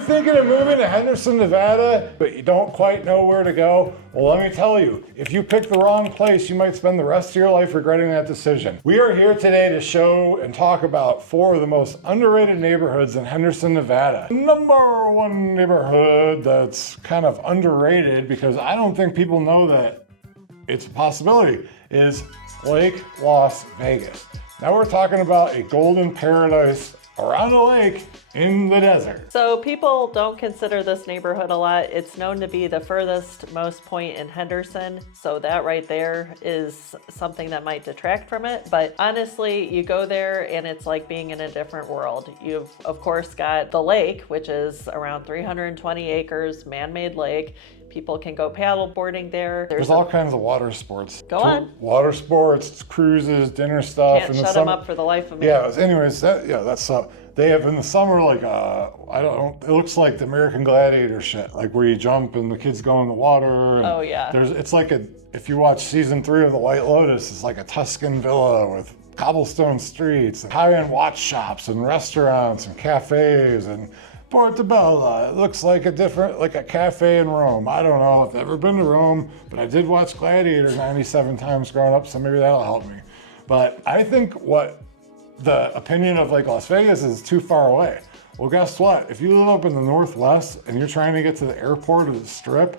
thinking of moving to Henderson, Nevada, but you don't quite know where to go? Well, let me tell you, if you pick the wrong place, you might spend the rest of your life regretting that decision. We are here today to show and talk about 4 of the most underrated neighborhoods in Henderson, Nevada. Number 1 neighborhood that's kind of underrated because I don't think people know that it's a possibility is Lake Las Vegas. Now we're talking about a golden paradise around a lake in the desert. So people don't consider this neighborhood a lot. It's known to be the furthest most point in Henderson. So that right there is something that might detract from it. But honestly, you go there and it's like being in a different world. You've of course got the lake, which is around 320 acres, man-made lake. People can go paddle boarding there. There's all kinds of water sports. Go on. Water sports, cruises, dinner stuff. Can't shut them up for the life of me. Yeah, anyways, that's they have in the summer like it looks like the American Gladiator shit, like where you jump and the kids go in the water. And oh yeah. It's like if you watch season 3 of The White Lotus, it's like a Tuscan villa with cobblestone streets and high-end watch shops and restaurants and cafes and Portobello. It looks like a cafe in Rome. I don't know if I've ever been to Rome, but I did watch Gladiator 97 times growing up, so maybe that'll help me. But I think what the opinion of Lake Las Vegas is too far away. Well, guess what? If you live up in the Northwest and you're trying to get to the airport or the Strip,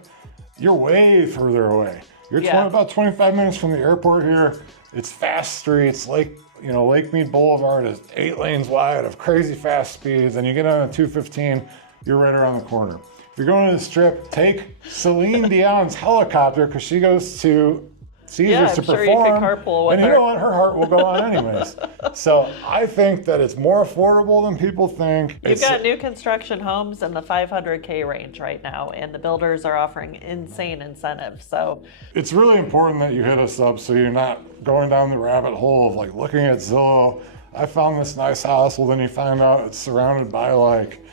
you're way further away. You're about 25 minutes from the airport here. It's fast streets, Lake Mead Boulevard is 8 lanes wide of crazy fast speeds, and you get on a 215, you're right around the corner. If you're going to the Strip, take Celine Dion's helicopter because she goes to Caesars to perform. You could carpool with and her. You know what? Her heart will go on anyways. So I think that it's more affordable than people think. You've got new construction homes in the 500K range right now, and the builders are offering insane incentives. So it's really important that you hit us up so you're not going down the rabbit hole of like looking at Zillow. I found this nice house. Well, then you find out it's surrounded by like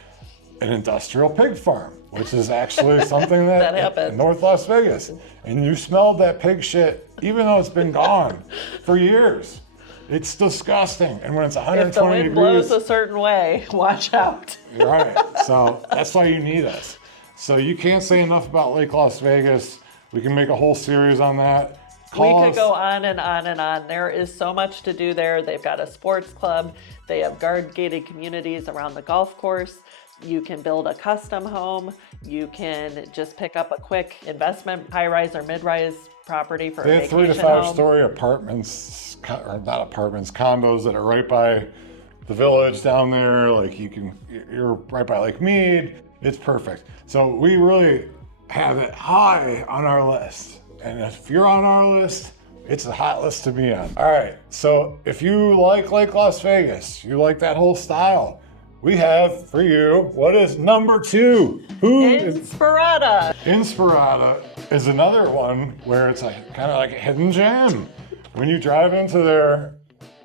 an industrial pig farm, which is actually something that happened in North Las Vegas. And you smelled that pig shit, even though it's been gone for years. It's disgusting. And when it's 120 if the wind degrees, blows a certain way, watch out. Right. So that's why you need us. So you can't say enough about Lake Las Vegas. We can make a whole series on that. We could go on and on and on. There is so much to do there. They've got a sports club. They have guard-gated communities around the golf course. You can build a custom home. You can just pick up a quick investment high-rise or mid-rise property for a vacation home. They have 3 to 5 story apartments, or not apartments, condos that are right by the village down there. Like you're right by Lake Mead. It's perfect. So we really have it high on our list. And if you're on our list, it's a hot list to be on. All right, so if you like Lake Las Vegas, you like that whole style, we have for you, what is number 2? Inspirada. Inspirada is another one where it's kind of like a hidden gem. When you drive into there,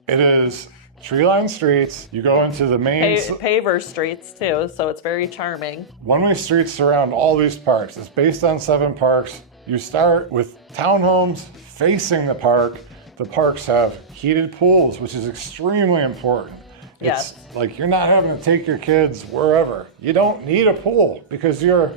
it is tree-lined streets. You go into the main... paver streets too, so it's very charming. One-way streets surround all these parks. It's based on 7 parks. You start with townhomes facing the park. The parks have heated pools, which is extremely important. It's like you're not having to take your kids wherever. You don't need a pool because you're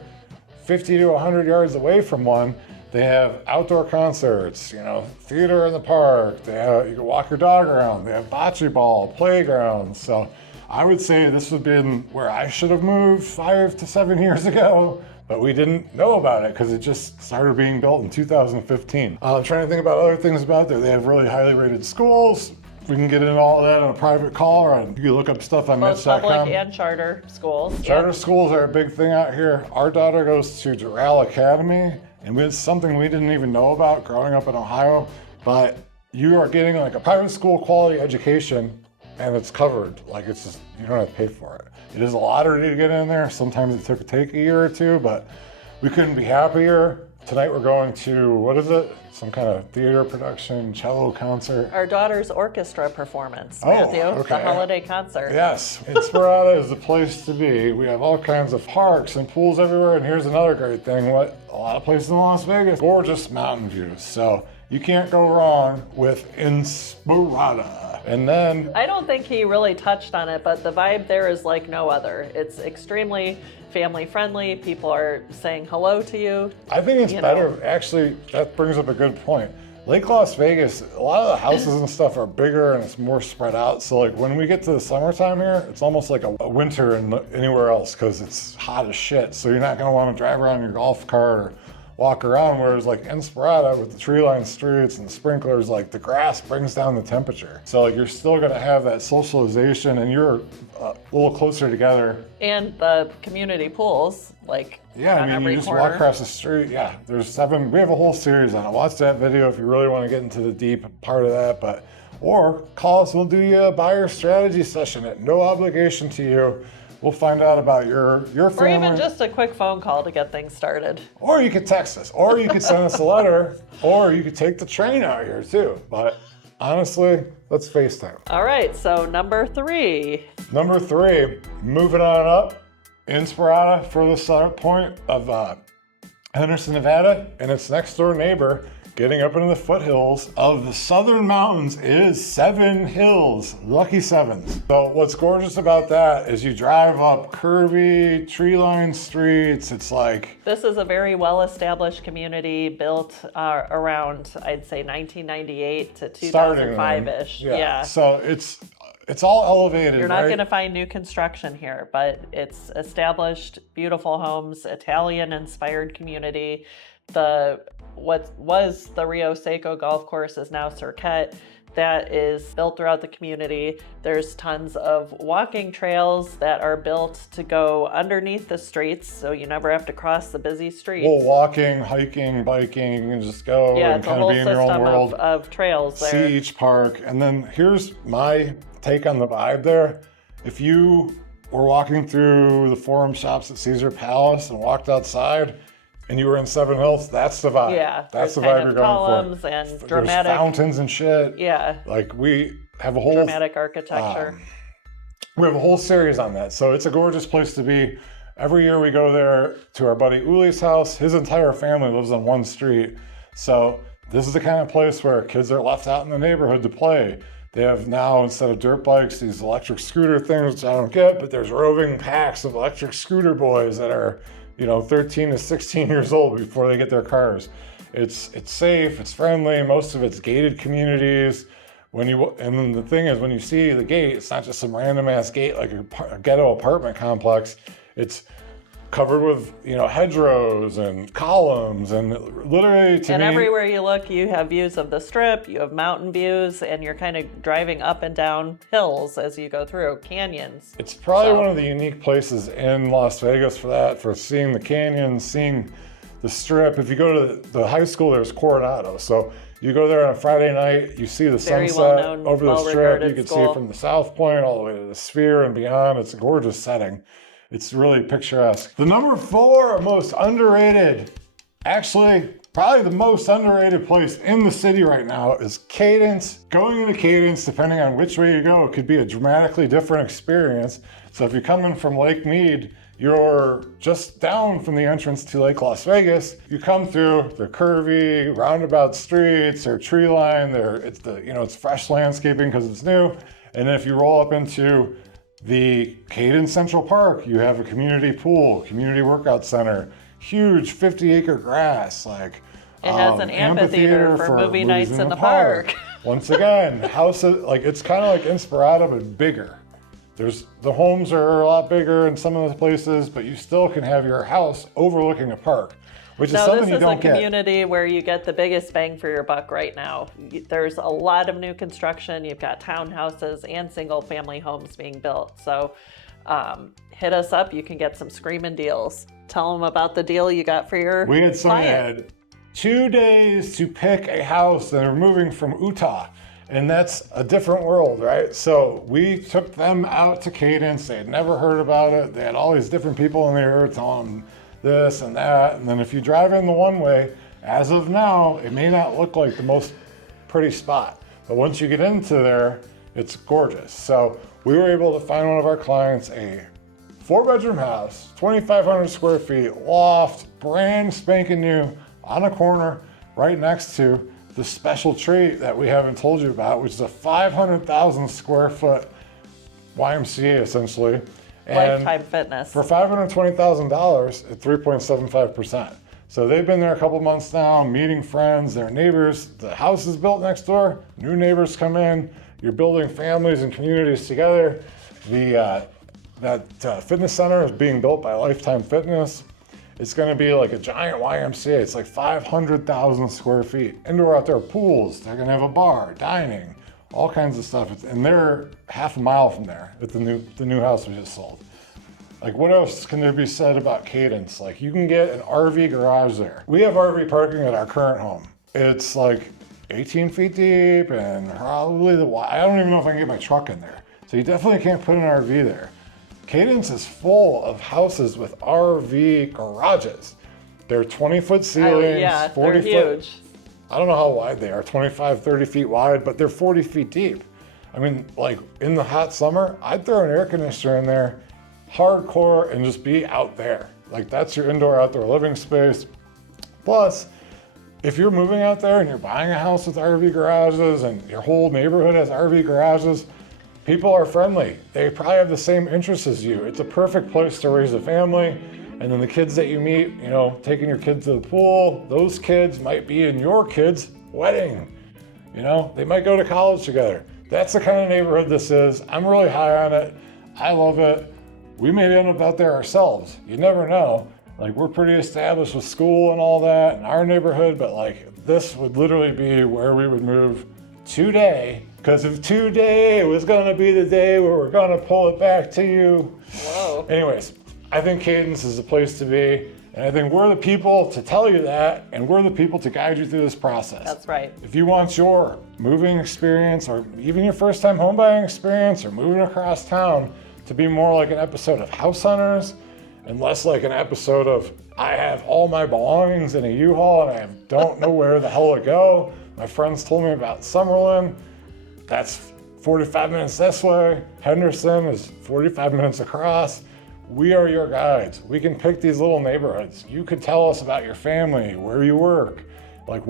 50 to 100 yards away from one. They have outdoor concerts, theater in the park. You can walk your dog around. They have bocce ball, playgrounds. So I would say this would have been where I should have moved 5 to 7 years ago, but we didn't know about it because it just started being built in 2015. I'm trying to think about other things about there. They have really highly rated schools. We can get into all of that on a private call, or you can look up stuff on both Mitch.com. Public and charter schools. Charter schools are a big thing out here. Our daughter goes to Doral Academy, and it's something we didn't even know about growing up in Ohio, but you are getting like a private school quality education, and it's covered. Like it's just, you don't have to pay for it. It is a lottery to get in there. Sometimes it take a year or 2, but we couldn't be happier. Tonight we're going to, what is it? Some kind of theater production, cello concert. Our daughter's orchestra performance, Matthew. Okay. The holiday concert. Yes, Inspirada is the place to be. We have all kinds of parks and pools everywhere, and here's another great thing. A lot of places in Las Vegas, gorgeous mountain views. So you can't go wrong with Inspirada. And then I don't think he really touched on it, but the vibe there is like no other. It's extremely family friendly. People are saying hello to you. I think it's better. Actually, that brings up a good point. Lake Las Vegas, a lot of the houses and stuff are bigger and it's more spread out. So like when we get to the summertime here, it's almost like a winter anywhere else because it's hot as shit. So you're not gonna want to drive around your golf cart or walk around. Whereas like Inspirata with the tree-lined streets and the sprinklers, like the grass brings down the temperature. So like you're still gonna have that socialization and you're a little closer together. And the community pools, like yeah, on I mean, every you just corner. walk across the street. Yeah, there's 7. We have a whole series on it. Watch that video if you really want to get into the deep part of that. Or call us. We'll do you a buyer strategy session at no obligation to you. We'll find out about your family. Or even just a quick phone call to get things started. Or you could text us. Or you could send us a letter. Or you could take the train out here too. But honestly, let's FaceTime. All right, so number 3. Number 3, moving on up. Inspirata, furthest point of Henderson, Nevada, and its next door neighbor, getting up into the foothills of the southern mountains, is 7 Hills, lucky 7s. So what's gorgeous about that is you drive up curvy, tree-lined streets. It's like... This is a very well-established community built around, I'd say, 1998 to 2005-ish. Yeah. So it's all elevated. You're not going to find new construction here, but it's established, beautiful homes, Italian-inspired community. What was the Rio Seco golf course is now Circuit. That is built throughout the community. There's tons of walking trails that are built to go underneath the streets, so you never have to cross the busy streets. Well, walking, hiking, biking, and just go and kind of be in your own world. Of trails there. See each park. And then here's my take on the vibe there. If you were walking through the Forum Shops at Caesar Palace and walked outside, and you were in 7 Hills, that's the vibe. Yeah, that's the vibe you're going columns for. And there's dramatic fountains and shit. Yeah. Like we have a whole dramatic architecture. We have a whole series on that. So it's a gorgeous place to be. Every year we go there to our buddy Uli's house. His entire family lives on one street. So this is the kind of place where kids are left out in the neighborhood to play. They have now, instead of dirt bikes, these electric scooter things, which I don't get, but there's roving packs of electric scooter boys that are 13 to 16 years old before they get their cars. It's safe, it's friendly, most of it's gated communities. And then the thing is, when you see the gate, it's not just some random ass gate like a ghetto apartment complex. It's covered with hedgerows and columns and literally to me. And everywhere you look, you have views of the Strip, you have mountain views, and you're kind of driving up and down hills as you go through canyons. It's probably one of the unique places in Las Vegas for that, for seeing the canyons, seeing the Strip. If you go to the high school, there's Coronado. So you go there on a Friday night, you see the sunset over the Strip. You can see it from the South Point all the way to the Sphere and beyond. It's a gorgeous setting. It's really picturesque. The number 4 most underrated, actually probably the most underrated place in the city right now is Cadence. Going into Cadence, depending on which way you go, could be a dramatically different experience. So if you're coming from Lake Mead, you're just down from the entrance to Lake Las Vegas. You come through, they're curvy, roundabout streets, they're tree lined, it's fresh landscaping because it's new. And then if you roll up into the Cadence Central Park, you have a community pool, community workout center, huge 50-acre grass, it has an amphitheater for movie nights in the park. Once again, houses, it's kind of like Inspirata, but bigger. The homes are a lot bigger in some of the places, but you still can have your house overlooking a park, which is something you don't get. This is a community where you get the biggest bang for your buck right now. There's a lot of new construction. You've got townhouses and single family homes being built. So hit us up. You can get some screaming deals. Tell them about the deal you got for your We had someone had 2 days to pick a house and they're moving from Utah. And that's a different world, right? So we took them out to Cadence. They had never heard about it. They had all these different people in there telling them this and that. And then if you drive in the one way, as of now, it may not look like the most pretty spot. But once you get into there, it's gorgeous. So we were able to find one of our clients a 4-bedroom house, 2,500 square feet, loft, brand spanking new, on a corner, right next to the special treat that we haven't told you about, which is a 500,000 square foot YMCA essentially. And Lifetime Fitness. for $520,000 at 3.75%. So they've been there a couple months now, meeting friends, their neighbors. The house is built next door, new neighbors come in, you're building families and communities together. That fitness center is being built by Lifetime Fitness. It's gonna be like a giant YMCA. It's like 500,000 square feet. Indoor, outdoor pools. They're gonna have a bar, dining, all kinds of stuff. And they're half a mile from there at the new house we just sold. Like, what else can there be said about Cadence? Like, you can get an RV garage there. We have RV parking at our current home. It's like 18 feet deep and probably I don't even know if I can get my truck in there. So you definitely can't put an RV there. Cadence is full of houses with RV garages. They're 20-foot ceilings, yeah, 40 they're foot. huge. I don't know how wide they are, 25, 30 feet wide, but they're 40 feet deep. I mean, like in the hot summer, I'd throw an air conditioner in there, hardcore, and just be out there. Like, that's your indoor, outdoor living space. Plus, if you're moving out there and you're buying a house with RV garages and your whole neighborhood has RV garages, people are friendly. They probably have the same interests as you. It's a perfect place to raise a family. And then the kids that you meet, you know, taking your kids to the pool, those kids might be in your kids' wedding. You know, they might go to college together. That's the kind of neighborhood this is. I'm really high on it. I love it. We may end up out there ourselves. You never know. Like, we're pretty established with school and all that in our neighborhood, but like, this would literally be where we would move today. Because if today was gonna be the day where we're gonna pull it back to you. Whoa. Anyways, I think Cadence is the place to be. And I think we're the people to tell you that, and we're the people to guide you through this process. That's right. If you want your moving experience, or even your first time home buying experience, or moving across town to be more like an episode of House Hunters, and less like an episode of I have all my belongings in a U-Haul and I don't know where the hell to go. My friends told me about Summerlin. That's 45 minutes this way. Henderson is 45 minutes across. We are your guides. We can pick these little neighborhoods. You could tell us about your family, where you work, like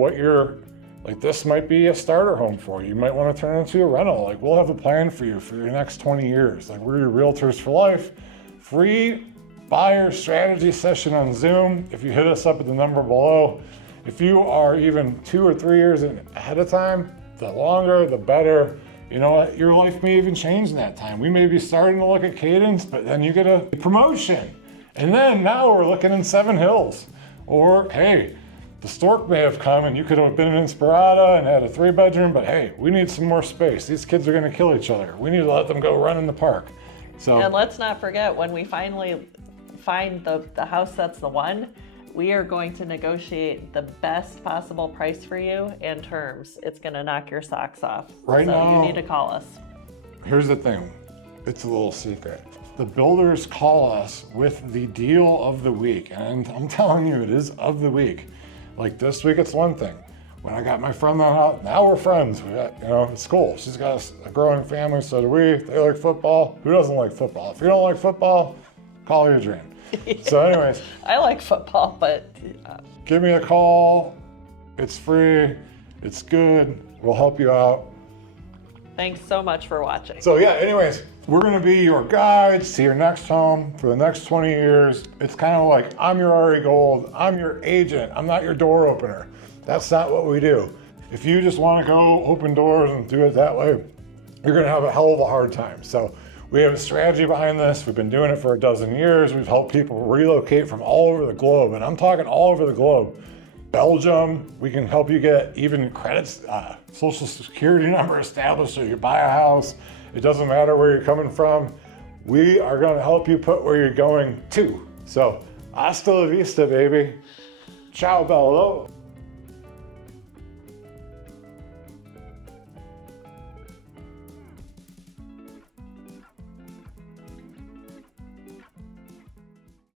this might be a starter home for you. You might want to turn it into a rental. Like, we'll have a plan for you for your next 20 years. Like, we're your realtors for life. Free buyer strategy session on Zoom. If you hit us up at the number below. If you are even 2 or 3 years ahead of time, the longer, the better. You know what? Your life may even change in that time. We may be starting to look at Cadence, but then you get a promotion. And then now we're looking in Seven Hills. Or, hey, the stork may have come and you could have been in Inspirada and had a 3-bedroom, but hey, we need some more space. These kids are gonna kill each other. We need to let them go run in the park. So, And let's not forget, when we finally find the house that's the one, we are going to negotiate the best possible price for you and terms. It's gonna knock your socks off. Right so now, you need to call us. Here's the thing. It's a little secret. The builders call us with the deal of the week. And I'm telling you, it is of the week. Like, this week, it's one thing. When I got my friend out, now we're friends. We got, you know, it's cool. She's got a growing family, so do we. They like football. Who doesn't like football? If you don't like football, call Adrianne. So anyways. I like football, but... give me a call. It's free. It's good. We'll help you out. Thanks so much for watching. So yeah, anyways, we're gonna be your guides to your next home for the next 20 years. It's kind of like, I'm your Ari Gold, I'm your agent, I'm not your door opener. That's not what we do. If you just wanna go open doors and do it that way, you're gonna have a hell of a hard time. So we have a strategy behind this. We've been doing it for a dozen years. We've helped people relocate from all over the globe, and I'm talking all over the globe. Belgium, we can help you get even credits, social security number established so you buy a house. It doesn't matter where you're coming from. We are gonna help you put where you're going to. So, hasta la vista, baby. Ciao, bello.